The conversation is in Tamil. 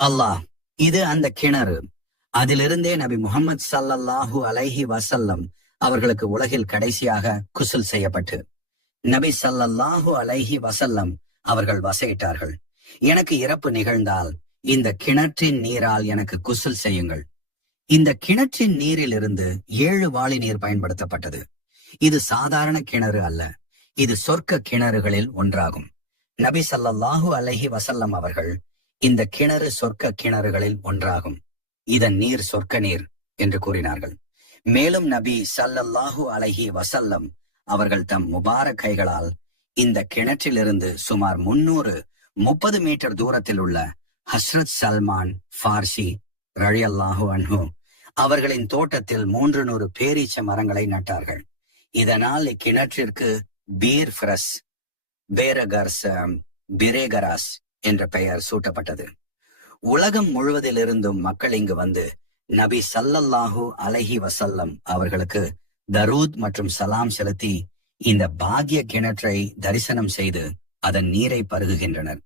அல்லாஹ், இது அந்த கிணறு. அதிலிருந்தே நபி முகமது ஸல்லல்லாஹு அலைஹி வஸல்லம் அவர்களுக்கு உலகில் கடைசியாக குஸ்ல் செய்யப்பட்டு நபி ஸல்லல்லாஹு அலைஹி வஸல்லம் அவர்கள் வசையிட்டார்கள், எனக்கு இறப்பு நிகழ்ந்தால் இந்த கிணற்றின் நீரால் எனக்கு குஸ்ல் செய்யுங்கள். இந்த கிணற்றின் நீரிலிருந்து 7 வாளி நீர் பயன்படுத்தப்பட்டது. இது சாதாரண கிணறு அல்ல, இது சொர்க்க கிணறுகளில் ஒன்றாகும். நபி ஸல்லல்லாஹு அலைஹி வஸல்லம் அவர்கள், இந்த கிணறு சொர்க்க கிணறுகளில் ஒன்றாகும், இதன் நீர் சொர்க்க நீர் என்று கூறினார்கள். மேலும் நபி ஸல்லல்லாஹு அலைஹி வஸல்லம் அவர்கள் தம் முபாரக் கைகளால் இந்த கிணற்றிலிருந்து சுமார் 330 மீட்டர் தூரத்தில் உள்ள ஹஸ்ரத் சல்மான் ஃபார்சி ரலியல்லாஹு அன்ஹு அவர்களின் தோட்டத்தில் 300 பேரீச்ச மரங்களை நட்டார்கள். இதனால் இக்கிணற்றிற்கு பீர் ஃபிரஸ் பிரேகராஸ் என்ற பெயர் சூட்டப்பட்டது. உலகம் முழுவதிலிருந்தும் மக்கள் இங்கு வந்து நபி ஸல்லல்லாஹு அலைஹி வஸல்லம் அவர்களுக்கு தரூத் மற்றும் சலாம் செலுத்தி இந்த பாக்ய கிணற்றை தரிசனம் செய்து அதன் நீரை பருகுகின்றனர்.